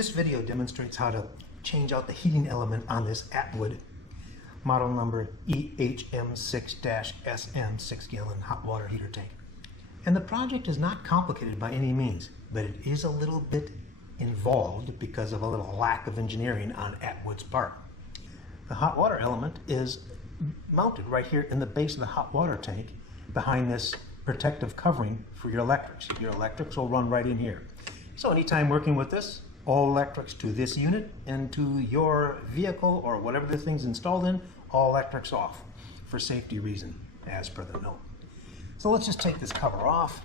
This video demonstrates how to change out the heating element on this Atwood model number HHM6-SM 6-gallon hot water heater tank. And the project is not complicated by any means, but it is a little bit involved because of a little lack of engineering on Atwood's part. The hot water element is mounted right here in the base of the hot water tank behind this protective covering for your electrics. Your electrics will run right in here. So anytime working with this, all electrics to this unit and to your vehicle or whatever the thing's installed in, all electrics off for safety reason, as per the note. So let's just take this cover off,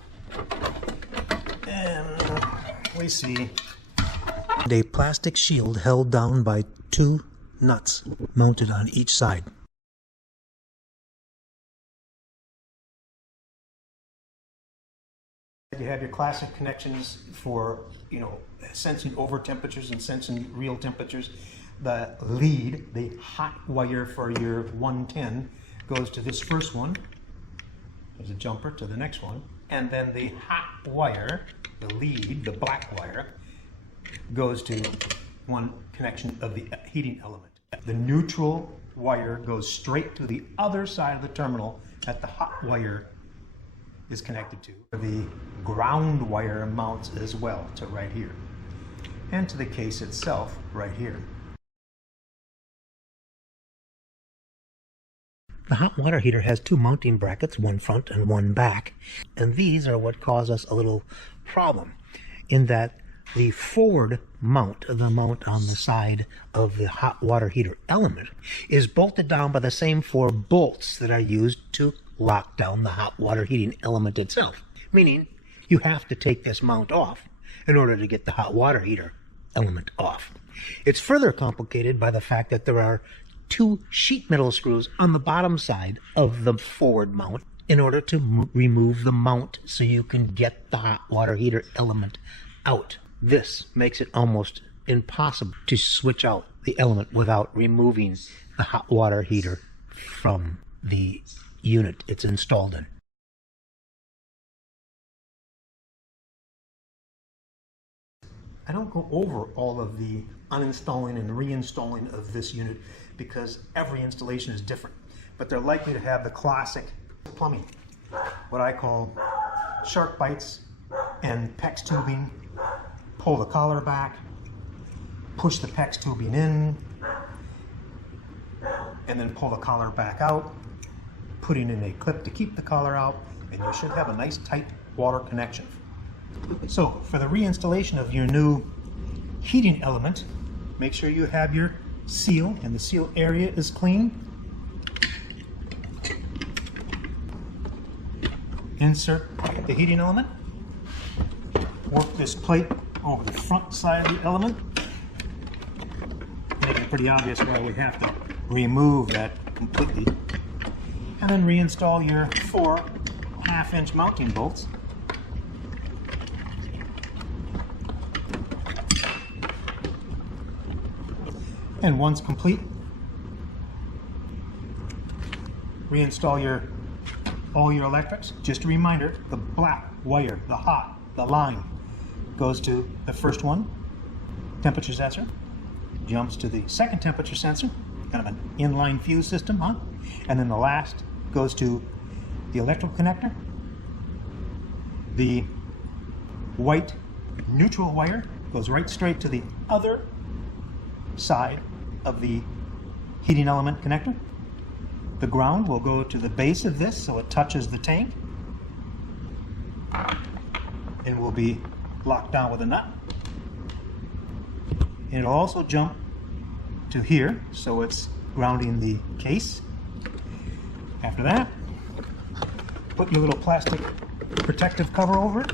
and we see a plastic shield held down by two nuts mounted on each side. You have your classic connections for, sensing over temperatures and sensing real temperatures. The lead, the hot wire for your 110, goes to this first one. There's a jumper to the next one. And then the hot wire, the lead, the black wire, goes to one connection of the heating element. The neutral wire goes straight to the other side of the terminal that the hot wire is connected to. The ground wire mounts as well to right here, and to the case itself right here. The hot water heater has two mounting brackets, one front and one back, and these are what cause us a little problem in that the forward mount, the mount on the side of the hot water heater element, is bolted down by the same four bolts that are used to lock down the hot water heating element itself, meaning you have to take this mount off in order to get the hot water heater element off. It's further complicated by the fact that there are two sheet metal screws on the bottom side of the forward mount in order to remove the mount so you can get the hot water heater element out. This makes it almost impossible to switch out the element without removing the hot water heater from the unit it's installed in. I don't go over all of the uninstalling and reinstalling of this unit because every installation is different, but they're likely to have the classic plumbing, what I call shark bites and PEX tubing. Pull the collar back, push the PEX tubing in, and then pull the collar back out, putting in a clip to keep the collar out, and you should have a nice tight water connection. So for the reinstallation of your new heating element, make sure you have your seal and the seal area is clean. Insert the heating element. Work this plate over the front side of the element. Make it pretty obvious why we have to remove that completely. And then reinstall your four 1/2-inch mounting bolts. And once complete, reinstall all your electrics. Just a reminder, the black wire, the line, goes to the first one, temperature sensor, jumps to the second temperature sensor, kind of an inline fuse system, and then the last goes to the electrical connector. The white neutral wire goes right straight to the other side of the heating element connector. The ground will go to the base of this so it touches the tank and will be locked down with a nut. And it'll also jump to here so it's grounding the case. After that, put your little plastic protective cover over it.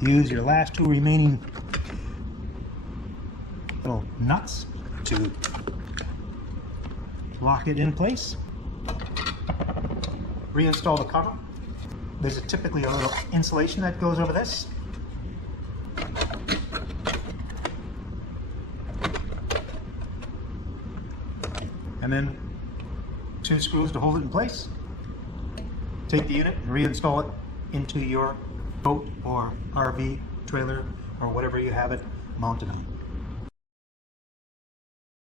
Use your last two remaining little nuts to lock it in place. Reinstall the cover. There's typically a little insulation that goes over this. And then two screws to hold it in place. Take the unit and reinstall it into your boat or RV trailer or whatever you have it mounted on.